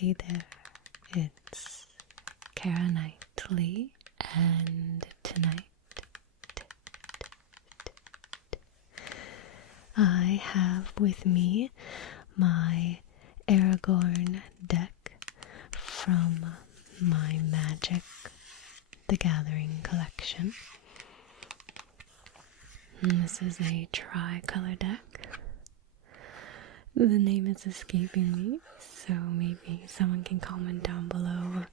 Hey there, it's CaraNightly, and tonight I have with me my Aragorn deck from my Magic the Gathering collection. And this is a tri-color deck. The name is escaping me, so maybe someone can comment down below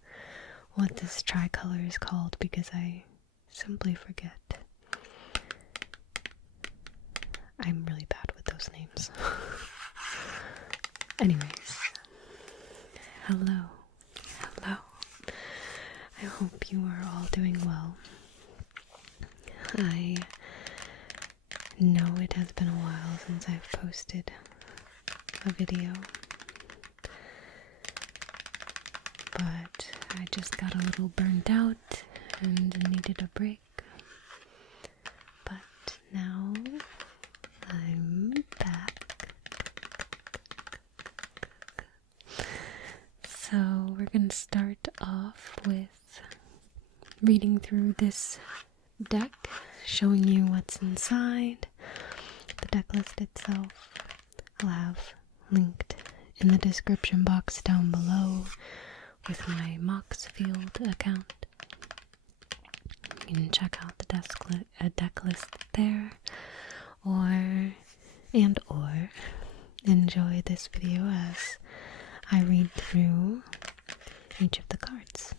what this tricolor is called, because I simply forget. I'm really bad with those names. Anyways, hello. I hope you are all doing well. I know it has been a while since I've posted a video, but I just got a little burnt out and needed a break. But now I'm back. So we're gonna start off with reading through this deck, showing you what's inside. The deck list itself I'll have linked in the description box down below with my Moxfield account. You can check out the deck list there, or enjoy this video as I read through each of the cards.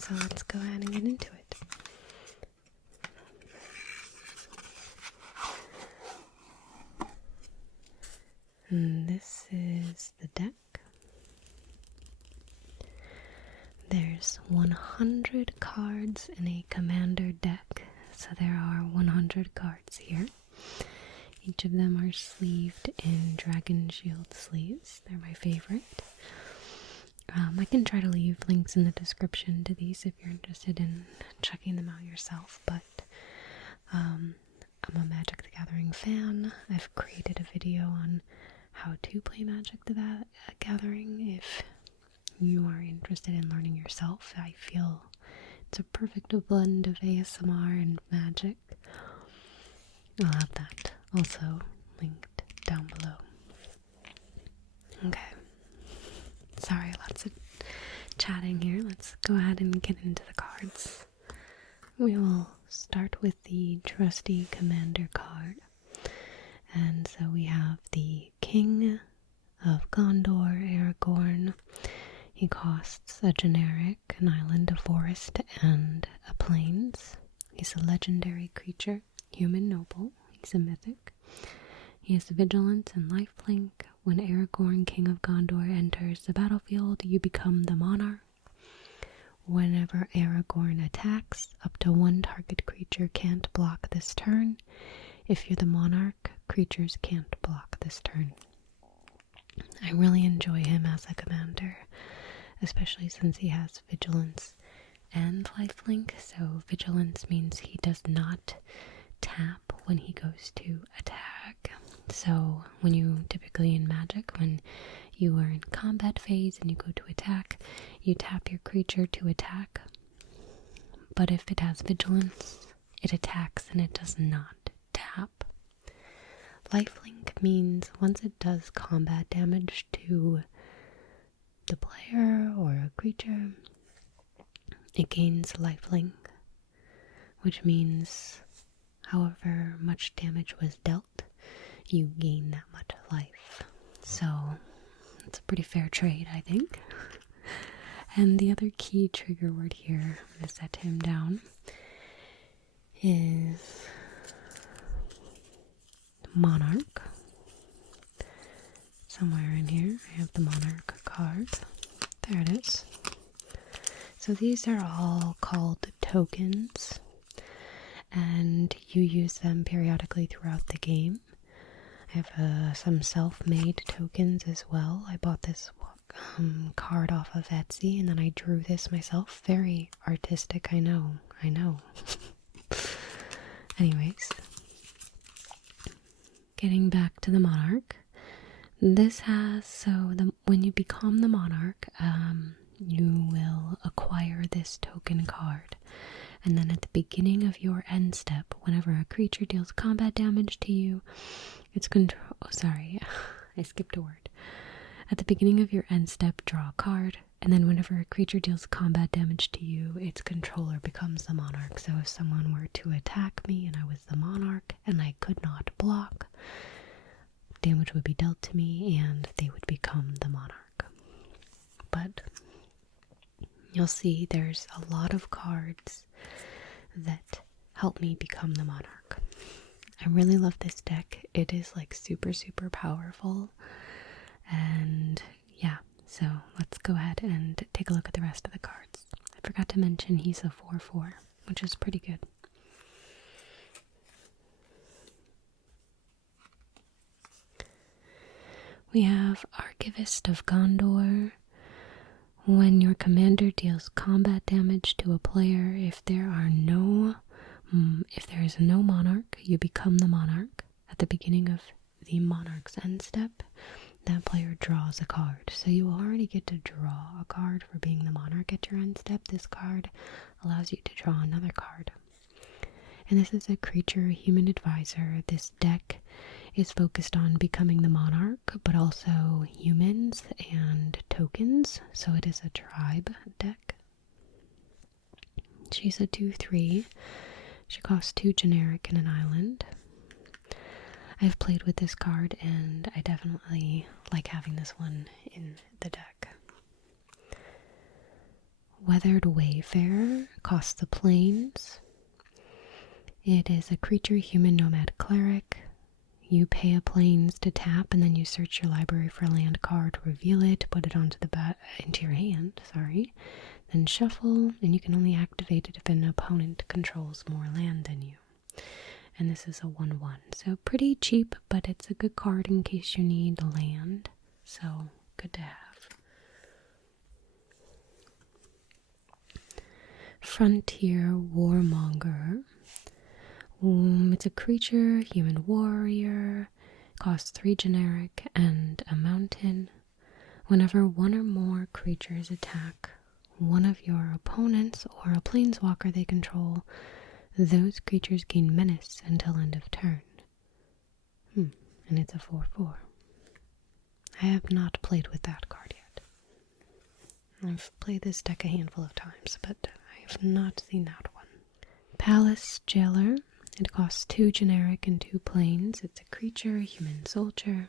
So let's go ahead and get into it. And this is the deck. There's 100 cards in a commander deck, so there are 100 cards here. Each of them are sleeved in Dragon Shield sleeves. They're my favorite. I can try to leave links in the description to these if you're interested in checking them out yourself, but I'm a Magic the Gathering fan. I've created a video on how to play Magic the Gathering if you are interested in learning yourself. I feel it's a perfect blend of ASMR and Magic. I'll have that also linked down below. Okay. Sorry, lots of chatting here. Let's go ahead and get into the cards. We will start with the trusty commander card. And so we have the King of Gondor, Aragorn. He costs a generic, an island, a forest, and a plains. He's a legendary creature, human noble. He's a mythic. He has vigilance and lifelink. When Aragorn, King of Gondor, enters the battlefield, you become the Monarch. Whenever Aragorn attacks, up to one target creature can't block this turn. If you're the Monarch, creatures can't block this turn. I really enjoy him as a commander, especially since he has vigilance and lifelink. So vigilance means he does not tap when he goes to attack. So when you typically in Magic, when you are in combat phase and you go to attack, you tap your creature to attack. But if it has vigilance, it attacks and it does not tap. Lifelink means once it does combat damage to the player or a creature, it gains lifelink, which means however much damage was dealt, you gain that much life. So it's a pretty fair trade, I think. And the other key trigger word here, I'm going to set him down, is Monarch. Somewhere in here I have the Monarch card. There it is. So these are all called tokens, and you use them periodically throughout the game. I have some self-made tokens as well. I bought this card off of Etsy, and then I drew this myself. Very artistic, I know. Anyways, getting back to the Monarch, This has, when you become the Monarch, you will acquire this token card. And then at the beginning of your end step, whenever a creature deals combat damage to you, its control. Oh, sorry, I skipped a word. At the beginning of your end step, draw a card, and then whenever a creature deals combat damage to you, its controller becomes the Monarch. So if someone were to attack me and I was the Monarch and I could not block, damage would be dealt to me and they would become the Monarch. But you'll see there's a lot of cards that help me become the Monarch. I really love this deck. It is like super, super powerful. And yeah, so let's go ahead and take a look at the rest of the cards. I forgot to mention he's a 4/4, which is pretty good. We have Archivist of Gondor. When your commander deals combat damage to a player, if there is no Monarch, you become the Monarch. At the beginning of the Monarch's end step, that player draws a card. So you already get to draw a card for being the Monarch at your end step. This card allows you to draw another card. And this is a creature human advisor. This deck is focused on becoming the Monarch, but also humans and tokens. So it is a tribe deck. She's a 2/3. She costs 2 generic and an island. I've played with this card and I definitely like having this one in the deck. Weathered Wayfarer costs the plains. It is a creature, human, nomad, cleric. You pay a plains to tap and then you search your library for a land card, reveal it, put it onto into your hand, then shuffle, and you can only activate it if an opponent controls more land than you. And this is a 1/1, so pretty cheap, but it's a good card in case you need land, so good to have. Frontier Warmonger. It's a creature, human warrior, costs 3 generic and a mountain. Whenever one or more creatures attack one of your opponents or a planeswalker they control, those creatures gain menace until end of turn. And it's a 4/4. I have not played with that card yet. I've played this deck a handful of times, but I have not seen that one. Palace Jailer. It costs 2 generic and 2 plains. It's a creature, human soldier.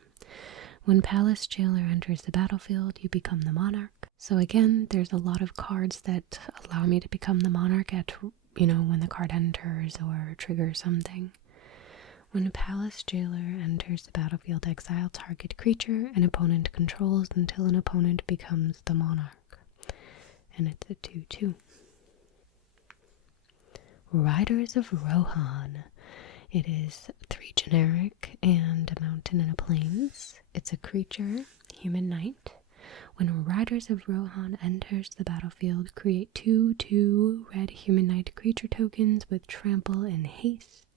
When Palace Jailer enters the battlefield, you become the Monarch. So again, there's a lot of cards that allow me to become the Monarch at, when the card enters or triggers something. When a Palace Jailer enters the battlefield, exile target creature an opponent controls until an opponent becomes the Monarch. And it's a 2/2. Riders of Rohan. It is 3 generic and a mountain and a plains. It's a creature, human knight. When Riders of Rohan enters the battlefield, create 2/2 red human knight creature tokens with trample and haste.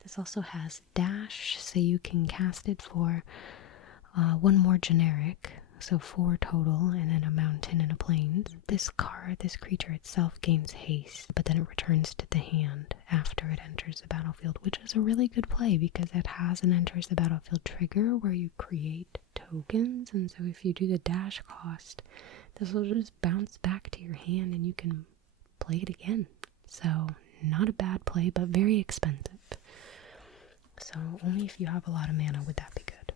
This also has dash, so you can cast it for 1 more generic, so 4 total, and then a mountain and a plains. This creature itself gains haste, but then it returns to the hand after it enters the battlefield, which is a really good play because it has an enters the battlefield trigger where you create tokens, and so if you do the dash cost, this will just bounce back to your hand and you can play it again. So not a bad play, but very expensive. So only if you have a lot of mana would that be good.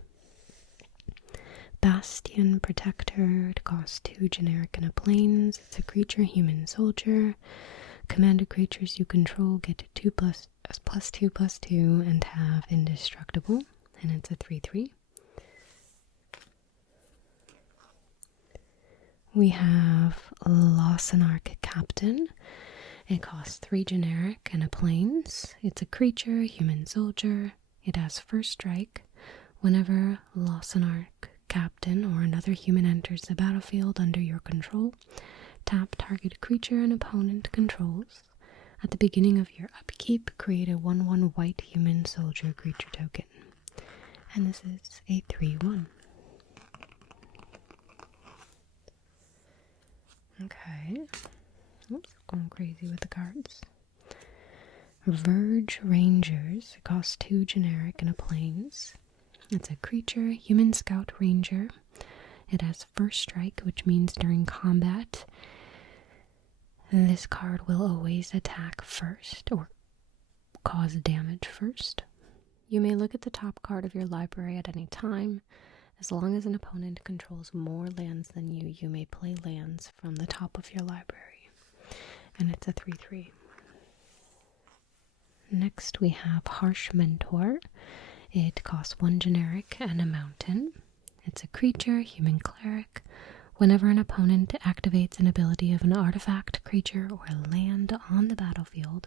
Bastion Protector. It costs 2 generic and a plains. It's a creature, human soldier. Commander creatures you control get +2/+2 and have indestructible. And it's a 3/3. We have Lawsonarch Captain. It costs 3 generic and a plains. It's a creature, human soldier. It has first strike. Whenever Lawsonarch Captain or another human enters the battlefield under your control, tap target creature an opponent controls. At the beginning of your upkeep, create a 1/1 white human soldier creature token. And this is a 3/1. Okay. Oops, going crazy with the cards. Verge Rangers. It costs 2 generic and a plains. It's a creature, human scout ranger. It has first strike, which means during combat, this card will always attack first or cause damage first. You may look at the top card of your library at any time. As long as an opponent controls more lands than you, you may play lands from the top of your library. And it's a 3/3. Next we have Harsh Mentor. It costs 1 generic and a mountain. It's a creature, human cleric. Whenever an opponent activates an ability of an artifact, creature, or land on the battlefield,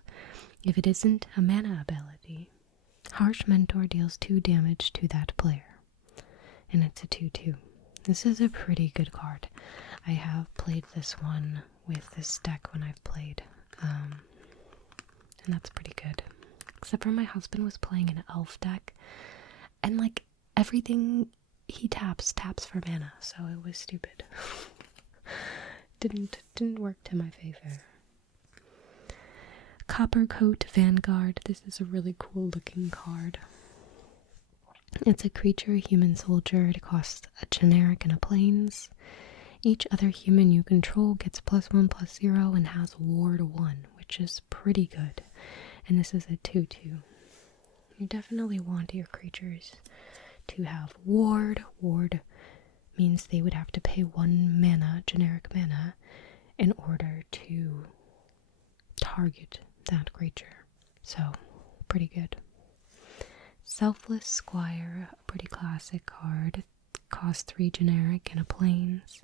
if it isn't a mana ability, Harsh Mentor deals 2 damage to that player. And it's a 2/2. This is a pretty good card. I have played this one with this deck when I've played. And that's pretty good. Except for my husband was playing an elf deck. And like everything he taps for mana, so it was stupid. Didn't work to my favor. Coppercoat Vanguard. This is a really cool looking card. It's a creature, human soldier. It costs a generic and a plains. Each other human you control gets +1/+0 and has ward 1, which is pretty good. And this is a 2/2. You definitely want your creatures to have ward. Ward means they would have to pay 1 mana, generic mana, in order to target that creature. So, pretty good. Selfless Squire, a pretty classic card. Costs 3 generic and a plains.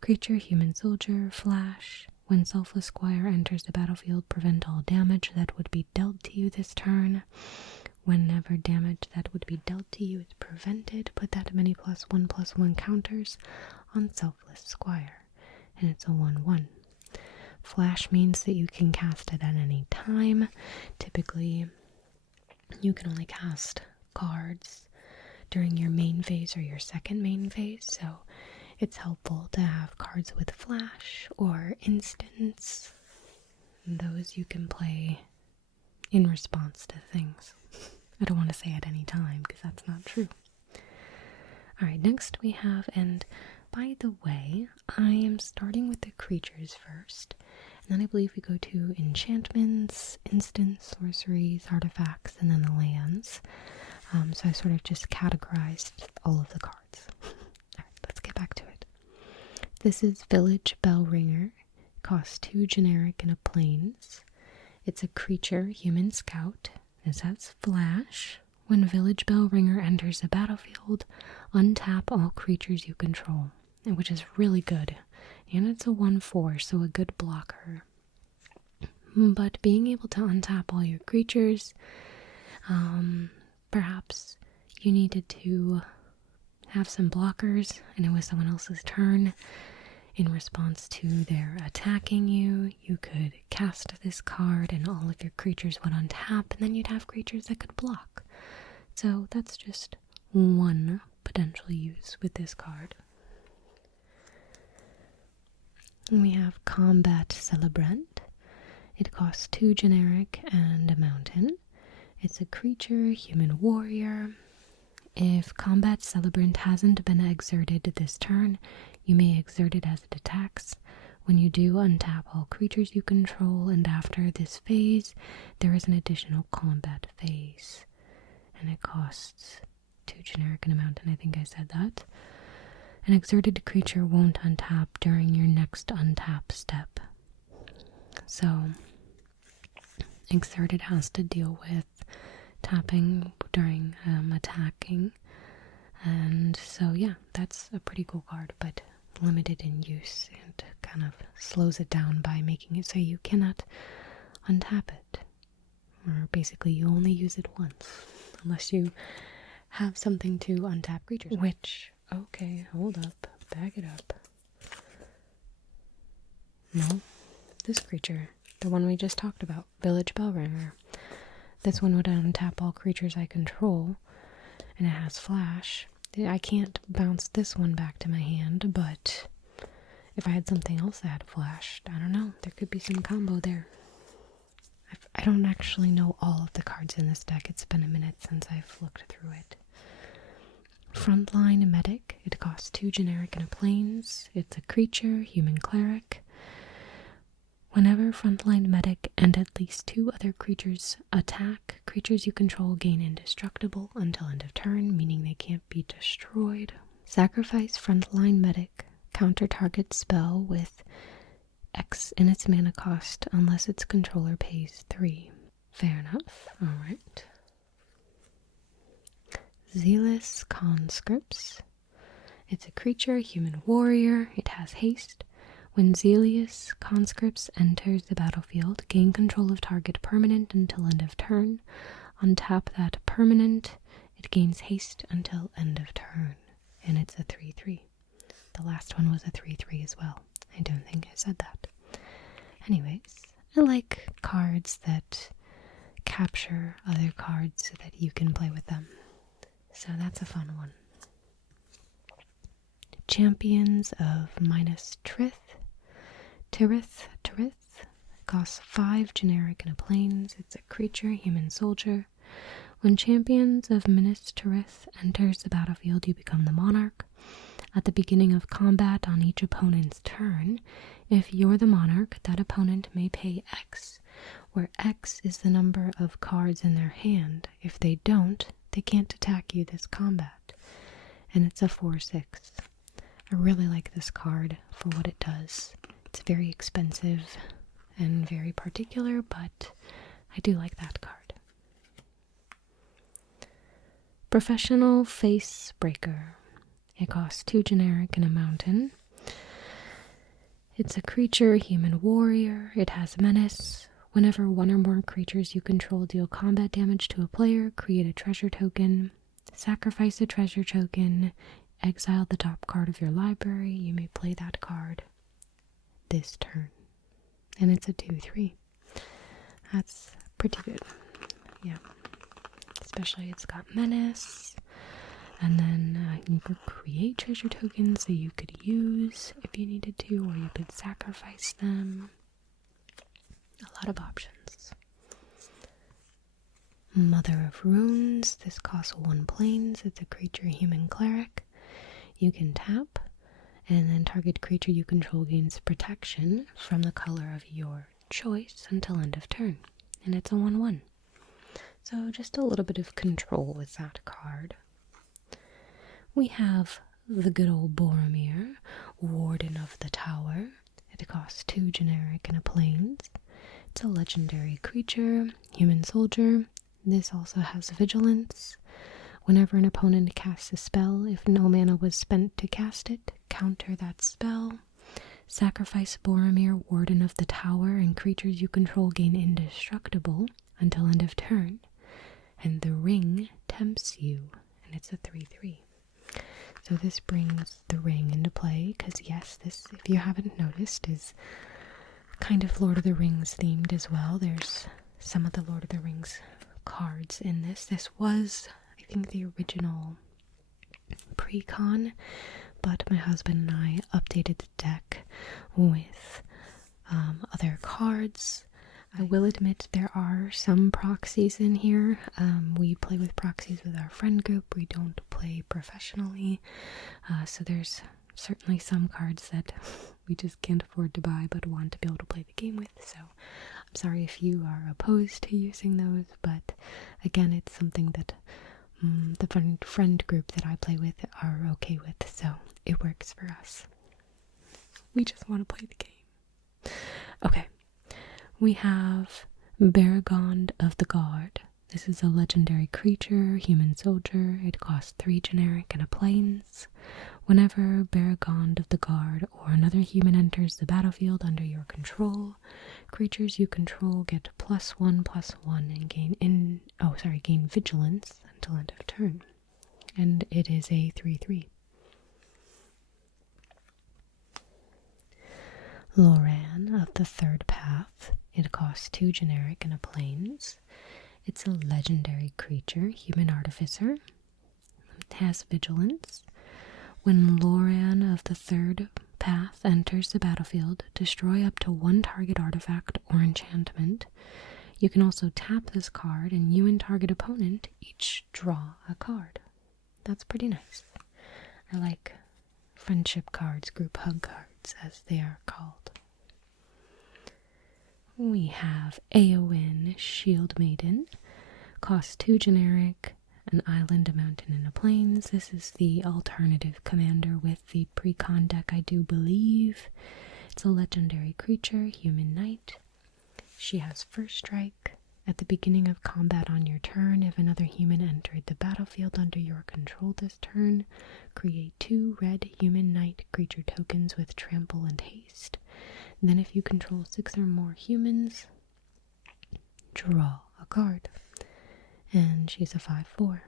Creature, human soldier, flash. When Selfless Squire enters the battlefield, prevent all damage that would be dealt to you this turn. Whenever damage that would be dealt to you is prevented, put that many +1/+1 counters on Selfless Squire. And it's a 1/1. Flash means that you can cast it at any time. Typically, you can only cast cards during your main phase or your second main phase, so it's helpful to have cards with flash or instants. Those you can play in response to things. I don't want to say at any time because that's not true. Alright, next we have, and by the way, I am starting with the creatures first, and then I believe we go to enchantments, instants, sorceries, artifacts, and then the lands. So I sort of just categorized all of the cards. Alright, let's get back to it. This is Village Bellringer. Costs 2 generic and a plains. It's a creature, human scout. This has flash. When Village Bellringer enters the battlefield, untap all creatures you control, which is really good. And it's a 1/4, so a good blocker. But being able to untap all your creatures, perhaps you needed to have some blockers and it was someone else's turn. In response to their attacking you, you could cast this card and all of your creatures would untap, and then you'd have creatures that could block. So that's just one potential use with this card. And we have Combat Celebrant. It costs 2 generic and a mountain. It's a creature, human warrior. If Combat Celebrant hasn't been exerted this turn, you may exert it as it attacks. When you do, untap all creatures you control, and after this phase, there is an additional combat phase. And it costs 2 generic and a mountain, I think I said that. An exerted creature won't untap during your next untap step. So, exerted has to deal with tapping during attacking. And so, yeah, that's a pretty cool card, but limited in use. It kind of slows it down by making it so you cannot untap it. Or basically, you only use it once, unless you have something to untap creatures. Which, okay, hold up, back it up. No, this creature, the one we just talked about, Village Bellringer. This one would untap all creatures I control, and it has flash. I can't bounce this one back to my hand, but if I had something else that had flashed, I don't know. There could be some combo there. I don't actually know all of the cards in this deck. It's been a minute since I've looked through it. Frontline Medic. It costs 2 generic and a plains. It's a creature, human cleric. Whenever Frontline Medic and at least 2 other creatures attack, creatures you control gain indestructible until end of turn, meaning they can't be destroyed. Sacrifice Frontline Medic. Counter target spell with X in its mana cost unless its controller pays 3. Fair enough. Alright. Zealous Conscripts. It's a creature, human warrior. It has haste. When Zealous Conscripts enters the battlefield, gain control of target permanent until end of turn. Untap that permanent. It gains haste until end of turn. And it's a 3/3. The last one was a 3/3 as well. I don't think I said that. Anyways, I like cards that capture other cards so that you can play with them. So that's a fun one. Champions of Minas Tirith. Tirith. Costs 5 generic and a plains. It's a creature, human soldier. When Champions of Minas Tirith enters the battlefield, you become the Monarch. At the beginning of combat on each opponent's turn, if you're the Monarch, that opponent may pay X, where X is the number of cards in their hand. If they don't, they can't attack you this combat. And it's a 4/6. I really like this card for what it does. It's very expensive and very particular, but I do like that card. Professional Face Breaker. It costs 2 generic and a mountain. It's a creature, human warrior. It has menace. Whenever one or more creatures you control deal combat damage to a player, create a treasure token. Sacrifice a treasure token. Exile the top card of your library. You may play that card this turn. And it's a 2/3. That's pretty good. Yeah. Especially it's got menace. And then you could create treasure tokens that you could use if you needed to, or you could sacrifice them. A lot of options. Mother of Runes. This costs 1 plains. It's a creature, human cleric. You can tap, and then target creature you control gains protection from the color of your choice until end of turn. And it's a 1/1. So just a little bit of control with that card. We have the good old Boromir, Warden of the Tower. It costs 2 generic and a plains. It's a legendary creature, human soldier. This also has vigilance. Whenever an opponent casts a spell, if no mana was spent to cast it, counter that spell. Sacrifice Boromir, Warden of the Tower, and creatures you control gain indestructible until end of turn. And the ring tempts you, and it's a 3/3. So this brings the ring into play, because yes, this, if you haven't noticed, is kind of Lord of the Rings themed as well. There's some of the Lord of the Rings cards in this. This was, I think, the original pre-con, but my husband and I updated the deck with other cards. I will admit there are some proxies in here. We play with proxies with our friend group. We don't play professionally. So there's certainly some cards that we just can't afford to buy but want to be able to play the game with. So I'm sorry if you are opposed to using those, but again, it's something that the friend group that I play with are okay with, so it works for us. We just want to play the game. Okay. We have Aragon of the Guard. This is a legendary creature, human soldier. It costs 3 generic and a plains. Whenever Aragon of the Guard or another human enters the battlefield under your control, creatures you control get +1/+1 and gain vigilance until end of turn. And it is a 3/3. Loran of the Third Path. It costs 2 generic and a plains. It's a legendary creature, human artificer. It has vigilance. When Loran of the Third path enters the battlefield, destroy up to one target artifact or enchantment. You can also tap this card, and you and target opponent each draw a card. That's pretty nice. I like friendship cards, group hug cards, as they are called. We have Eowyn, Shield Maiden. Costs 2 generic, an island, a mountain, and a plains. This is the alternative commander with the pre-con deck, I do believe. It's a legendary creature, human knight. She has first strike. At the beginning of combat on your turn, if another human entered the battlefield under your control this turn, create 2 red human knight creature tokens with trample and haste. Then if you control 6 or more humans, draw a card. And she's a 5/4.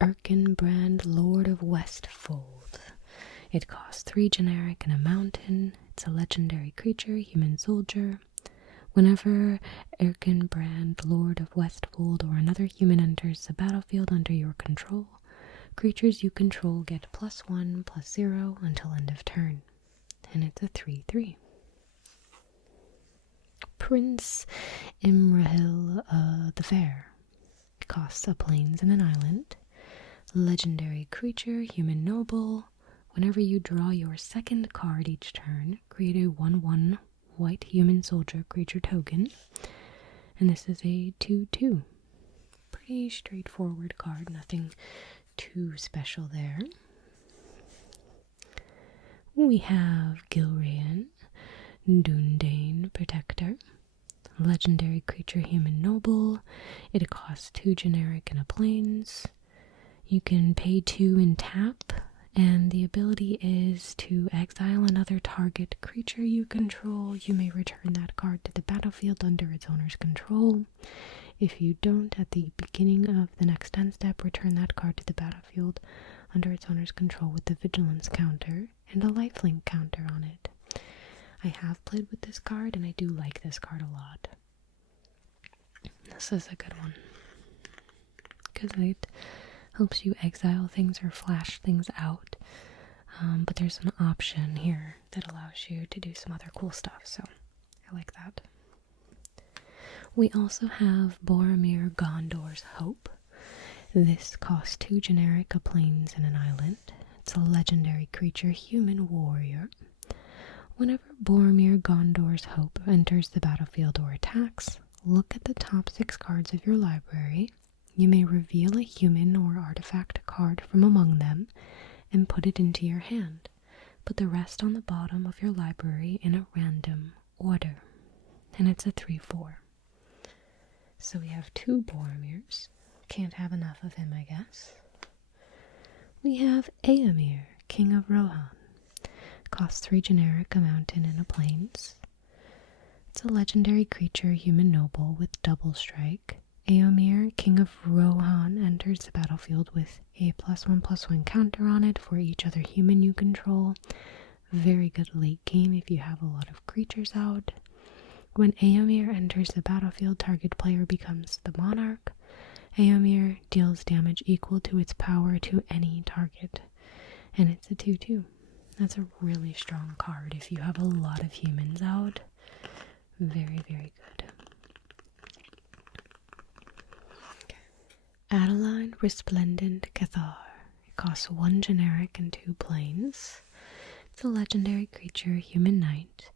Erkenbrand, Lord of Westfold. It costs 3 generic and a mountain. It's a legendary creature, human soldier. Whenever Erkenbrand, Lord of Westfold, or another human enters the battlefield under your control, creatures you control get +1/+0 until end of turn. And it's a 3/3. Prince Imrahil the Fair. It costs a plains and an island. Legendary creature, human noble. Whenever you draw your second card each turn, create a 1/1 white human soldier creature token. And this is a 2/2. Pretty straightforward card, nothing too special there. We have Gilraen, Dundane Protector. Legendary creature, human noble. It costs 2 generic and a plains. You can pay 2 and tap, and the ability is to exile another target creature you control. You may return that card to the battlefield under its owner's control. If you don't, at the beginning of the next end step, return that card to the battlefield under its owner's control with the vigilance counter and a lifelink counter on it. I have played with this card, and I do like this card a lot. This is a good one, because it helps you exile things or flash things out. But there's an option here that allows you to do some other cool stuff, so I like that. We also have Boromir Gondor's Hope. This costs 2 generic, a plains, and an island. It's a legendary creature, human warrior. Whenever Boromir Gondor's Hope enters the battlefield or attacks, look at the top 6 cards of your library. You may reveal a human or artifact card from among them and put it into your hand. Put the rest on the bottom of your library in a random order. And it's a 3/4. So we have 2 Boromirs. Can't have enough of him, I guess. We have Eomer, King of Rohan. Costs 3 generic, a mountain, and a plains. It's a legendary creature, human noble, with double strike. Eomer, King of Rohan, enters the battlefield with a +1/+1 counter on it for each other human you control. Very good late game if you have a lot of creatures out. When Eomer enters the battlefield, target player becomes the Monarch. Eomer deals damage equal to its power to any target. And it's a 2/2. That's a really strong card if you have a lot of humans out. Very, very good. Okay. Adeline Resplendent Cathar. It costs 1 generic and 2 plains. It's a legendary creature, human knight.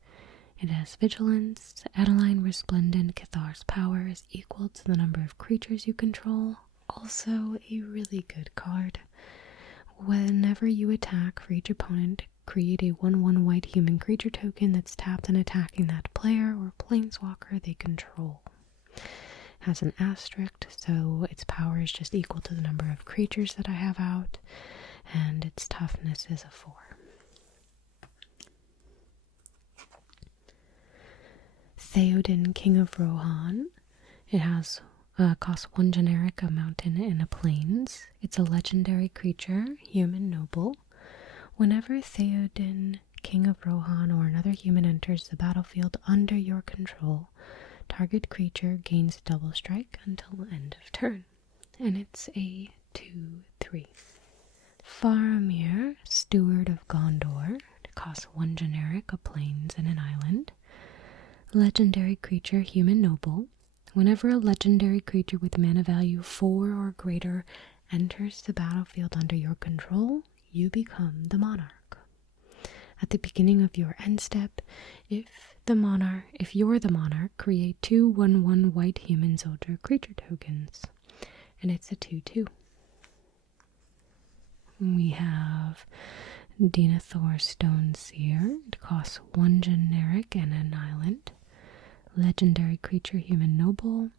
It has vigilance. Adeline Resplendent Cathar's power is equal to the number of creatures you control. Also a really good card. Whenever you attack for each opponent, create a 1/1 white human creature token that's tapped and attacking that player or planeswalker they control. Has an asterisk, so its power is just equal to the number of creatures that I have out, and its toughness is a 4. Theoden, King of Rohan. It has costs 1 generic, a mountain, and a plains. It's a legendary creature, human noble. Whenever Theoden, King of Rohan, or another human enters the battlefield under your control, target creature gains double strike until end of turn. And it's a 2/3. 3. Faramir, Steward of Gondor. It costs 1 generic, a plains, and an island. Legendary creature, Human Noble. Whenever a legendary creature with mana value 4 or greater enters the battlefield under your control, you become the monarch. At the beginning of your end step, if you're the monarch, create 2/1/1 white human soldier creature tokens. And it's a 2/2. We have Denethor Stone Seer. It costs 1 generic and an island. Legendary creature, Human Noble.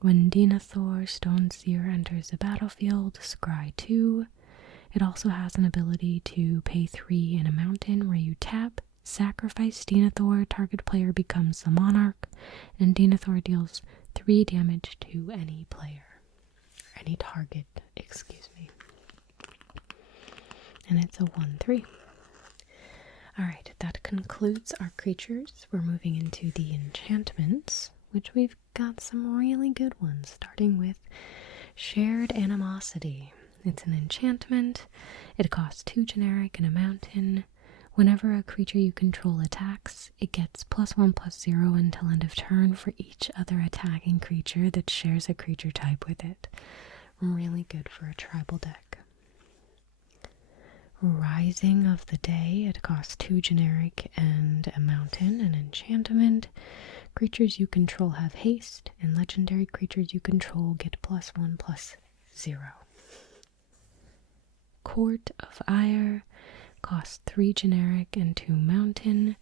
When Denethor Stone Seer enters the battlefield, scry 2. It also has an ability to pay 3 in a mountain where you tap, sacrifice Denethor, target player becomes the monarch, and Denethor deals 3 damage to any player. Or any target, excuse me. And it's a 1/3. Alright, that concludes our creatures. We're moving into the enchantments, which we've got some really good ones, starting with Shared Animosity. It's an enchantment. It costs 2 generic and a mountain. Whenever a creature you control attacks, it gets +1/+0 until end of turn for each other attacking creature that shares a creature type with it. Really good for a tribal deck. Rising of the Day. It costs 2 generic and a mountain, an enchantment. Creatures you control have haste, and legendary creatures you control get +1/+0. Court of Ire. Costs 3 generic and 2 mountain.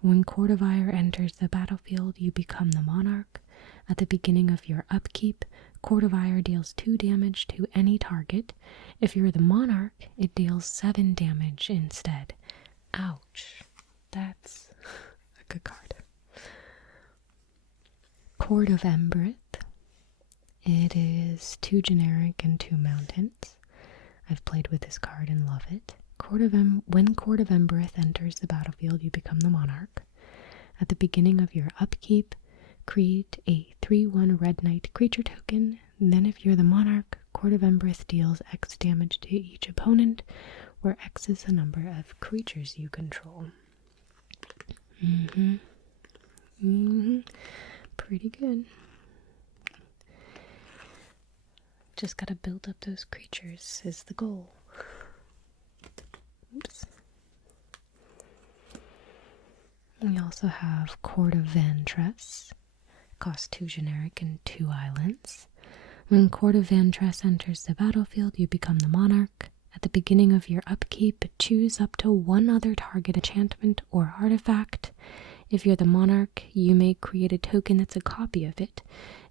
When Court of Ire enters the battlefield, you become the monarch. At the beginning of your upkeep, Court of Ire deals 2 damage to any target. If you're the monarch, it deals 7 damage instead. Ouch. That's a good card. Court of Embereth. It is 2 generic and 2 mountains. I've played with this card and love it. When Court of Embereth enters the battlefield, you become the monarch. At the beginning of your upkeep, create a 3/1 red knight creature token. And then if you're the monarch, Court of Embereth deals X damage to each opponent, where X is the number of creatures you control. Pretty good. Just gotta build up those creatures is the goal. Oops. We also have Court of Vantress. Costs 2 generic and 2 islands. When Court of Vantress enters the battlefield, you become the monarch. At the beginning of your upkeep, choose up to 1 other target enchantment or artifact. If you're the monarch, you may create a token that's a copy of it.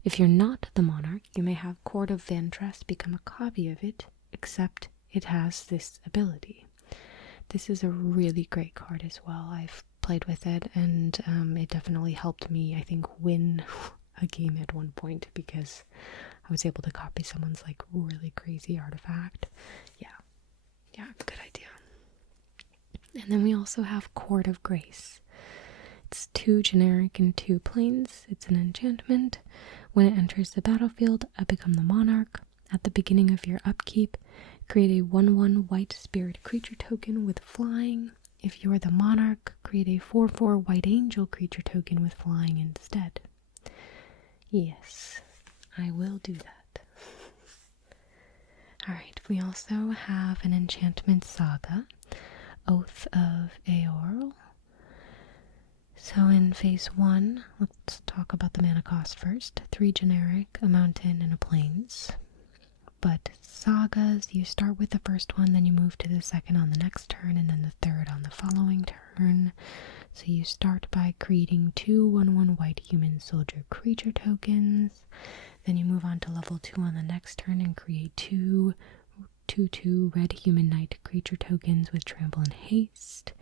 If you're not the monarch, you may have Court of Vantress become a copy of it, except it has this ability. This is a really great card as well. I've played with it, and it definitely helped me, I think, win a game at one point because I was able to copy someone's like really crazy artifact. Yeah, good idea. And then we also have Court of Grace. It's 2 generic and 2 plains. It's an enchantment. When it enters the battlefield, I become the monarch. At the beginning of your upkeep, create a 1/1 white spirit creature token with flying. If you're the monarch, create a 4/4 white angel creature token with flying instead. Yes, I will do that. Alright, we also have an Enchantments Saga, Oath of Eorl. So in phase 1, let's talk about the mana cost first. 3 generic, a mountain, and a plains. But sagas, you start with the first one, then you move to the second on the next turn, and then the third on the following turn. So you start by creating 2 1/1 white human soldier creature tokens. Then you move on to level 2 on the next turn and create 2 2/2 red human knight creature tokens with trample and haste.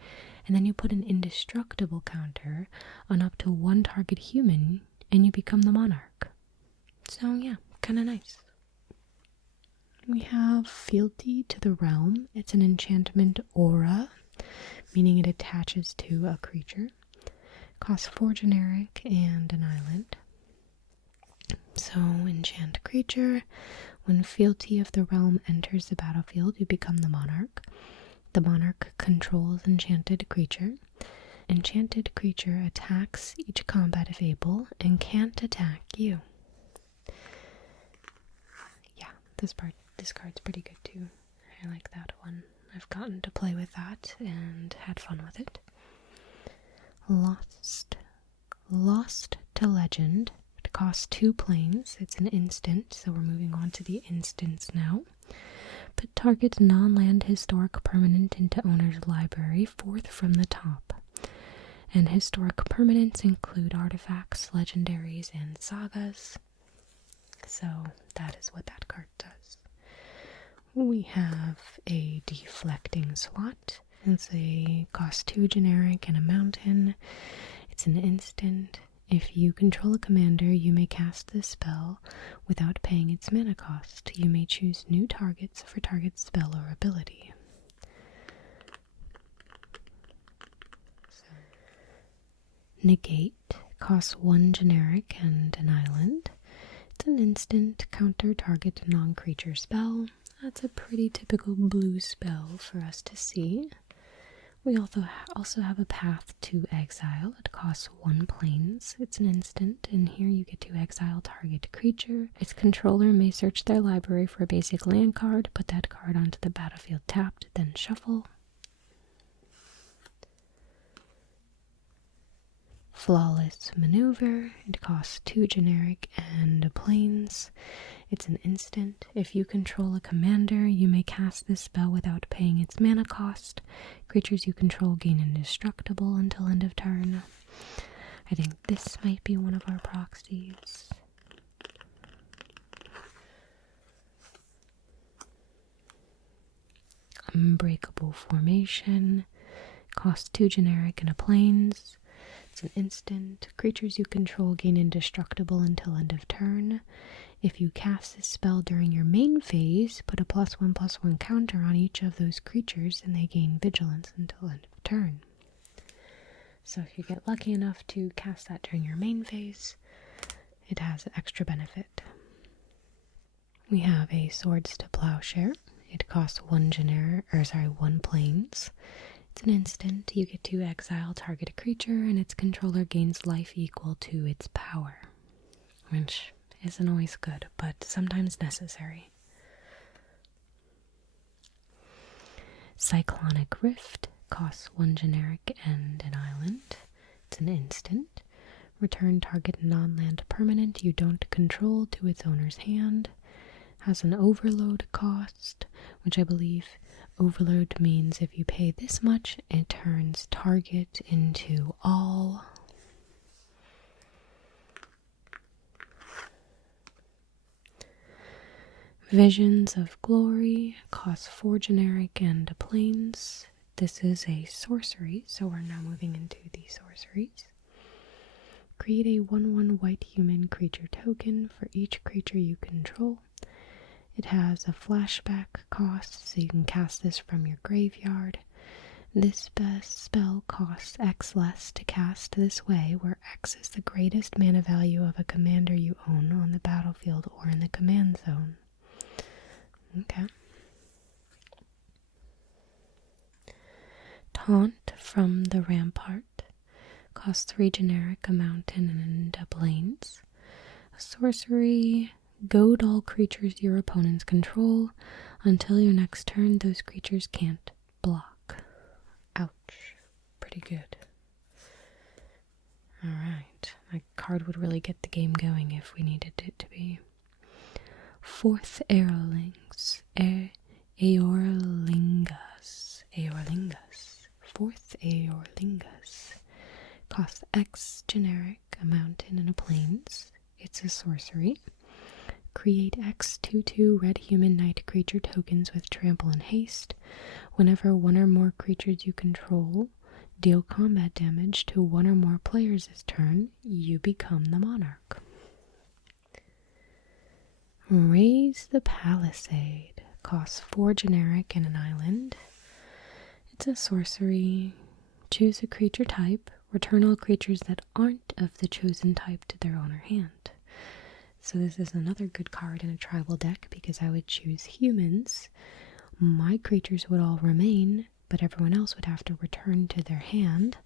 And then you put an indestructible counter on up to 1 target human, and you become the monarch. So yeah, kind of nice. We have Fealty to the Realm. It's an enchantment aura, meaning it attaches to a creature. Costs 4 generic and an island. So enchant creature. When fealty of the realm enters the battlefield, you become the monarch. The monarch controls enchanted creature. Enchanted creature attacks each combat if able and can't attack you. Yeah, this card's pretty good too. I like that one. I've gotten to play with that and had fun with it. Lost to Legend. It costs 2 planes. It's an instant, so we're moving on to the instants now. Put target non-land historic permanent into owner's library, 4th from the top. And historic permanents include artifacts, legendaries, and sagas. So that is what that card does. We have a deflecting slot. It's a cost 2 generic and a mountain. It's an instant. If you control a commander, you may cast this spell without paying its mana cost. You may choose new targets for target spell or ability. Negate costs 1 generic and an island. It's an instant counter target non-creature spell. That's a pretty typical blue spell for us to see. We also have a Path to Exile. It costs 1 planes. It's an instant, and here you get to exile target creature. Its controller may search their library for a basic land card, put that card onto the battlefield tapped, then shuffle. Flawless Maneuver. It costs 2 generic and a planes. It's an instant. If you control a commander, you may cast this spell without paying its mana cost. Creatures you control gain indestructible until end of turn. I think this might be one of our proxies. Unbreakable Formation. Costs 2 generic and a planes. It's an instant. Creatures you control gain indestructible until end of turn. If you cast this spell during your main phase, put a +1/+1 counter on each of those creatures and they gain vigilance until end of turn. So if you get lucky enough to cast that during your main phase, it has extra benefit. We have a Swords to Plowshare. It costs 1 planes. It's an instant. You get to exile target a creature and its controller gains life equal to its power, which isn't always good, but sometimes necessary. Cyclonic Rift costs 1 generic and an island. It's an instant. Return target non-land permanent you don't control to its owner's hand. Has an overload cost, which I believe overload means if you pay this much, it turns target into all. Visions of Glory costs 4 generic and a planes. This is a sorcery, so we're now moving into the sorceries. Create a 1/1 white human creature token for each creature you control. It has a flashback cost, so you can cast this from your graveyard. This spell costs X less to cast this way, where X is the greatest mana value of a commander you own on the battlefield or in the command zone. Okay. Taunt from the Rampart. Costs 3 generic, a mountain, and a plains. A sorcery. Goad all creatures your opponents control. Until your next turn, those creatures can't block. Ouch. Pretty good. Alright. That card would really get the game going if we needed it to be. 4th Aeorlingus. Aeorlingus. 4th Aeorlingus. Costs X generic, a mountain, and a plains. It's a sorcery. Create X 2/2 red human knight creature tokens with trample and haste. Whenever one or more creatures you control deal combat damage to one or more players this turn, you become the monarch. Raise the Palisade. Costs 4 generic and an island. It's a sorcery. Choose a creature type. Return all creatures that aren't of the chosen type to their owner hand. So this is another good card in a tribal deck because I would choose humans. My creatures would all remain, but everyone else would have to return to their hand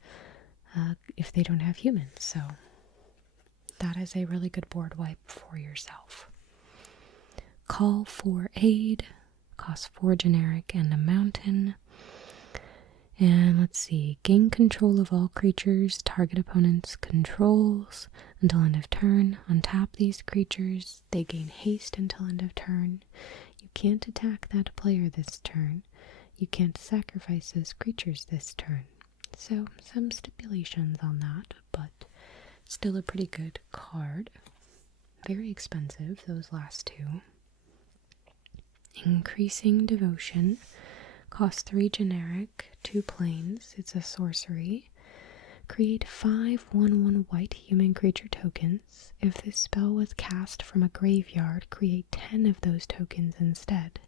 if they don't have humans. So that is a really good board wipe for yourself. Call for aid, costs 4 generic and a mountain. And let's see, gain control of all creatures target opponents controls until end of turn. Untap these creatures, they gain haste until end of turn. You can't attack that player this turn. You can't sacrifice those creatures this turn. So some stipulations on that, but still a pretty good card. Very expensive, those last two. Increasing Devotion. Costs 3 generic, 2 plains. It's a sorcery. Create 5 1/1 white human creature tokens. If this spell was cast from a graveyard, create 10 of those tokens instead.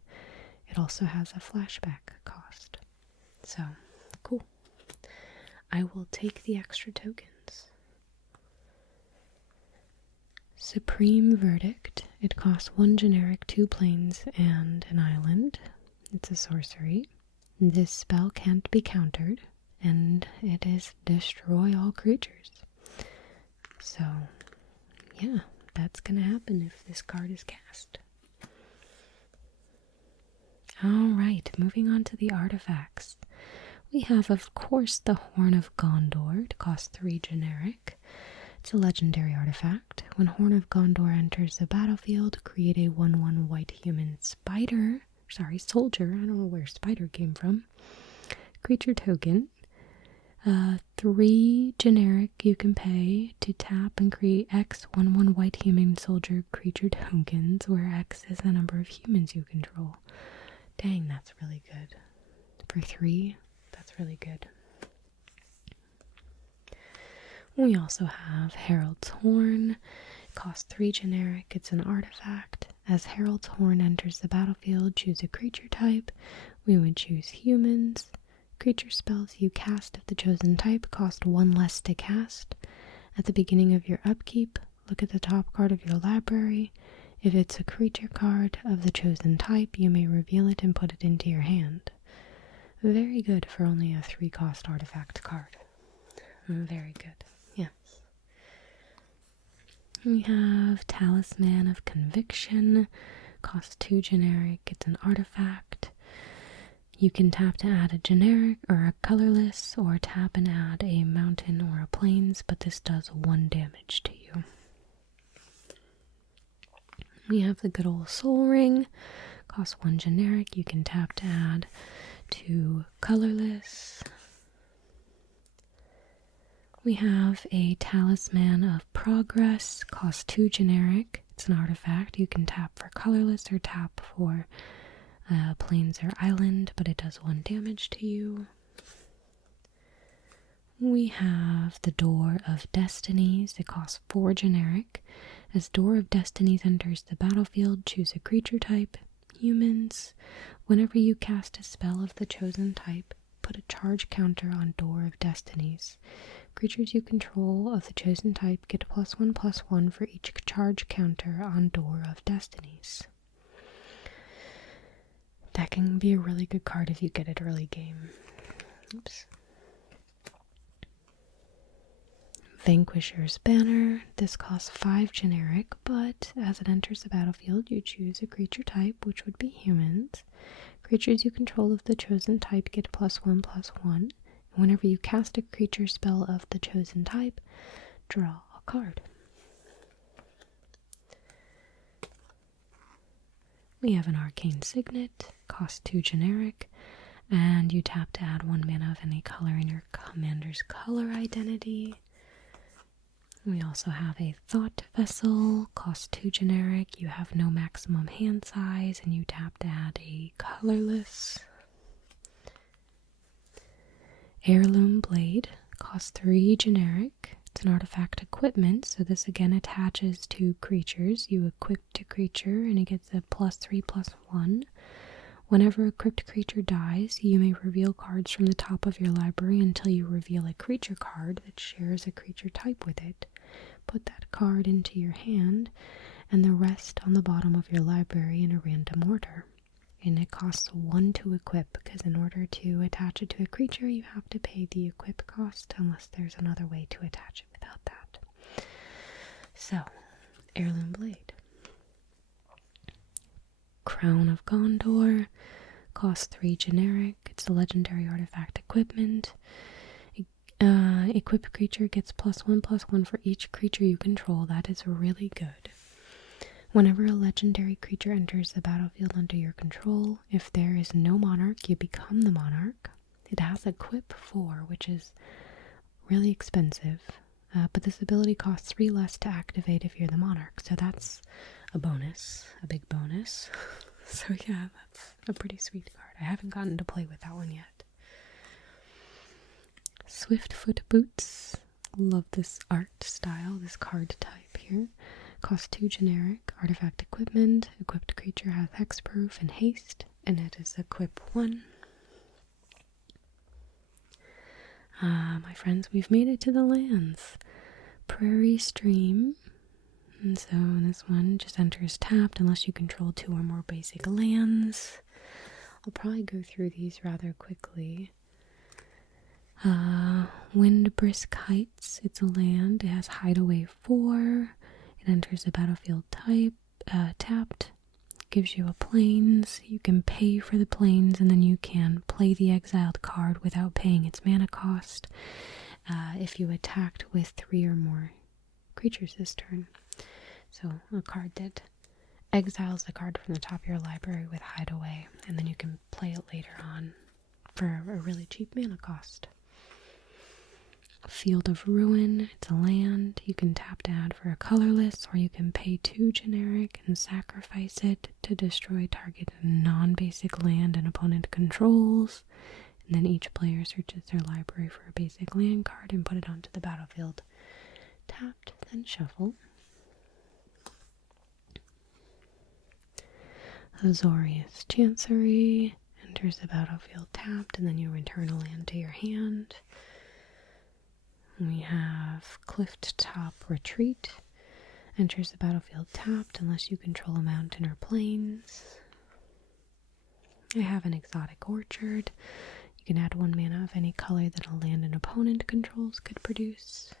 It also has a flashback cost. So, cool. I will take the extra tokens. Supreme Verdict. It costs 1 generic, 2 plains, and an island. It's a sorcery. This spell can't be countered, and it is destroy all creatures. So, yeah, that's gonna happen if this card is cast. Alright, moving on to the artifacts. We have, of course, the Horn of Gondor. It costs 3 generic. It's a legendary artifact. When Horn of Gondor enters the battlefield, create a 1/1 white human soldier. I don't know where spider came from. Creature token. 3 generic you can pay to tap and create X 1/1 white human soldier creature tokens, where X is the number of humans you control. Dang, that's really good. For 3, that's really good. We also have Herald's Horn. It costs 3 generic. It's an artifact. As Herald's Horn enters the battlefield, choose a creature type. We would choose humans. Creature spells you cast of the chosen type cost 1 less to cast. At the beginning of your upkeep, look at the top card of your library. If it's a creature card of the chosen type, you may reveal it and put it into your hand. Very good for only a 3-cost artifact card. Very good. Yes. We have Talisman of Conviction. Costs 2 generic. It's an artifact. You can tap to add a generic or a colorless, or tap and add a mountain or a plains, but this does 1 damage to you. We have the good old Soul Ring. Costs 1 generic. You can tap to add to colorless. We have a Talisman of Progress. Costs 2 generic. It's an artifact. You can tap for colorless or tap for plains or island, but it does 1 damage to you. We have the Door of Destinies. It costs 4 generic. As Door of Destinies enters the battlefield, choose a creature type. Humans. Whenever you cast a spell of the chosen type, put a charge counter on Door of Destinies. Creatures you control of the chosen type get +1/+1 for each charge counter on Door of Destinies. That can be a really good card if you get it early game. Oops. Vanquisher's Banner. This costs 5 generic, but as it enters the battlefield, you choose a creature type, which would be humans. Creatures you control of the chosen type get +1/+1. Whenever you cast a creature spell of the chosen type, draw a card. We have an Arcane Signet, costs 2 generic, and you tap to add 1 mana of any color in your commander's color identity. We also have a Thought Vessel, costs 2 generic, you have no maximum hand size, and you tap to add a colorless. Heirloom Blade, costs 3 generic. It's an artifact equipment, so this again attaches to creatures. You equip a creature and it gets a +3/+1. Whenever a equipped creature dies, you may reveal cards from the top of your library until you reveal a creature card that shares a creature type with it. Put that card into your hand, and the rest on the bottom of your library in a random order. And it costs 1 to equip, because in order to attach it to a creature, you have to pay the equip cost, unless there's another way to attach it without that. So, Heirloom Blade. Crown of Gondor, costs 3 generic. It's a legendary artifact equipment. Equipped creature gets +1/+1 for each creature you control. That is really good. Whenever a legendary creature enters the battlefield under your control, if there is no monarch, you become the monarch. It has equip 4, which is really expensive, but this ability costs 3 less to activate if you're the monarch, so that's a bonus, a big bonus. So yeah, that's a pretty sweet card. I haven't gotten to play with that one yet. Swiftfoot Boots. Love this art style, this card type here. Costs 2 generic. Artifact equipment. Equipped creature has hexproof and haste, and it is equip 1. My friends, we've made it to the lands. Prairie Stream. And so this one just enters tapped unless you control 2 or more basic lands. I'll probably go through these rather quickly. Windbrisk Heights. It's a land. It has Hideaway 4. It enters the battlefield tapped. Gives you a plains. You can pay for the plains, and then you can play the exiled card without paying its mana cost if you attacked with 3 or more creatures this turn. So a card that exiles the card from the top of your library with Hideaway, and then you can play it later on for a really cheap mana cost. Field of Ruin. It's a land. You can tap to add for a colorless, or you can pay 2 generic and sacrifice it to destroy target non-basic land an opponent controls. And then each player searches their library for a basic land card and put it onto the battlefield. Tapped, then shuffle. Azorius Chancery. Enters the battlefield tapped, and then you return a land to your hand. We have Cliffed Top Retreat. Enters the battlefield tapped unless you control a mountain or plains. I have an Exotic Orchard. You can add 1 mana of any color that a land an opponent controls could produce.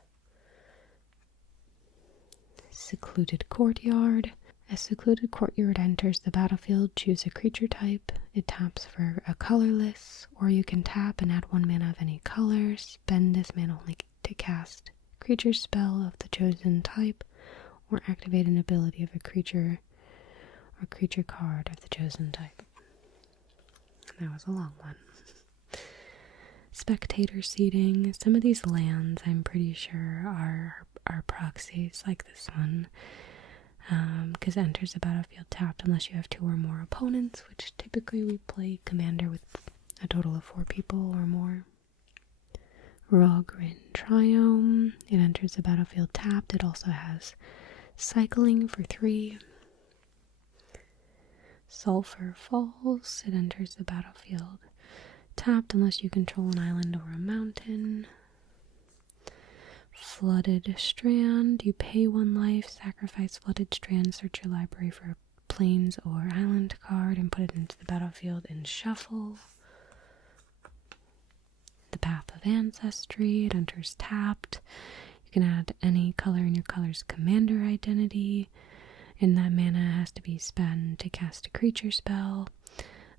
Secluded Courtyard. As Secluded Courtyard enters the battlefield, choose a creature type. It taps for a colorless, or you can tap and add 1 mana of any color. Spend this mana only to cast creature spell of the chosen type, or activate an ability of a creature or creature card of the chosen type. That was a long one. Spectator Seating. Some of these lands, I'm pretty sure, are proxies, like this one. Because it enters the battlefield tapped unless you have 2 or more opponents, which typically we play commander with a total of 4 people or more. Rogrin Triome. It enters the battlefield tapped. It also has cycling for 3. Sulphur Falls. It enters the battlefield tapped unless you control an island or a mountain. Flooded Strand. You pay 1 life, sacrifice Flooded Strand, search your library for a plains or island card, and put it into the battlefield and shuffle. The Path of Ancestry. It enters tapped. You can add any color in your color's commander identity, and that mana has to be spent to cast a creature spell.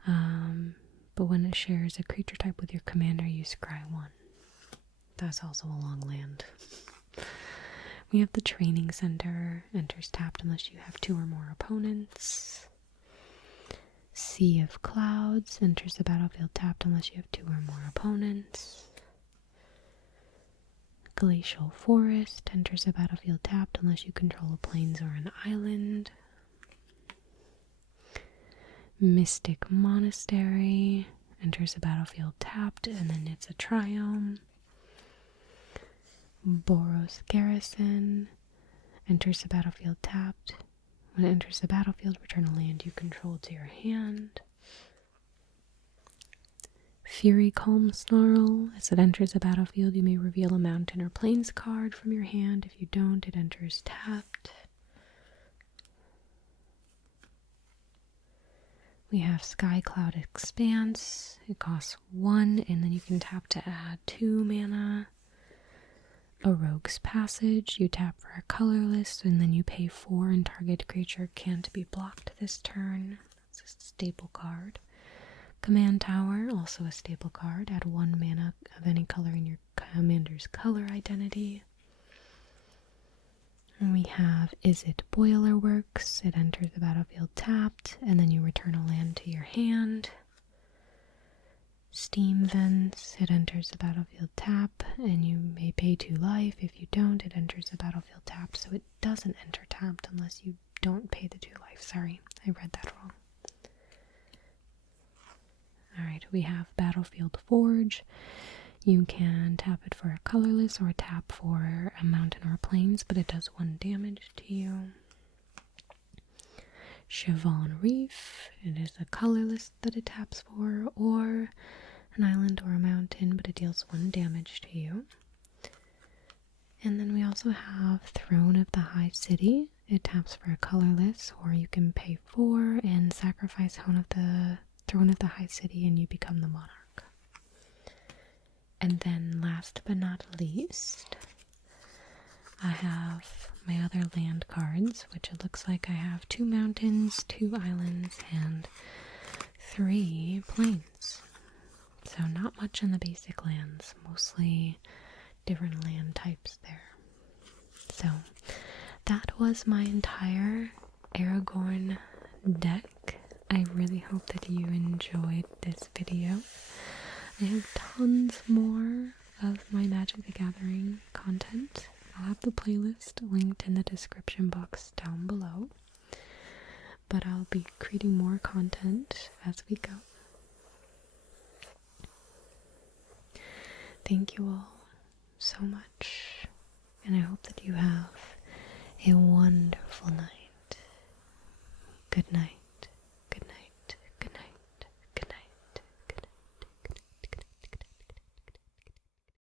But when it shares a creature type with your commander, you scry 1. That's also a long land. We have the Training Center. Enters tapped unless you have 2 or more opponents. Sea of Clouds. Enters the battlefield tapped unless you have 2 or more opponents. Glacial Forest. Enters the battlefield tapped unless you control a plains or an island. Mystic Monastery. Enters the battlefield tapped, and then it's a Triome. Boros Garrison. Enters the battlefield tapped. When it enters the battlefield, return a land you control to your hand. Fury Calm Snarl. As it enters the battlefield, you may reveal a mountain or plains card from your hand. If you don't, it enters tapped. We have Sky Cloud Expanse. It costs 1, and then you can tap to add 2 mana. A Rogue's Passage. You tap for a colorless, and then you pay 4, and target creature can't be blocked this turn. That's a staple card. Command Tower, also a staple card. Add 1 mana of any color in your commander's color identity. And we have Is It Boiler Works. It enters the battlefield tapped, and then you return a land to your hand. Steam Vents. It enters the battlefield tap, and you may pay 2 life. If you don't, it enters the battlefield tapped, so it doesn't enter tapped unless you don't pay the 2 life. Sorry, I read that wrong. Alright, we have Battlefield Forge. You can tap it for a colorless or tap for a mountain or plains, but it does 1 damage to you. Siobhan Reef. It is a colorless that it taps for, or an island or a mountain, but it deals 1 damage to you. And then we also have Throne of the High City. It taps for a colorless, or you can pay 4 and sacrifice Throne of the High City and you become the monarch. And then last but not least, I have my other land cards, which it looks like I have 2 mountains, 2 islands, and 3 plains. So not much in the basic lands, mostly different land types there. So that was my entire Aragorn deck. I really hope that you enjoyed this video. I have tons more of my Magic the Gathering content. I'll have the playlist linked in the description box down below. But I'll be creating more content as we go. Thank you all so much, and I hope that you have a wonderful night. Good night.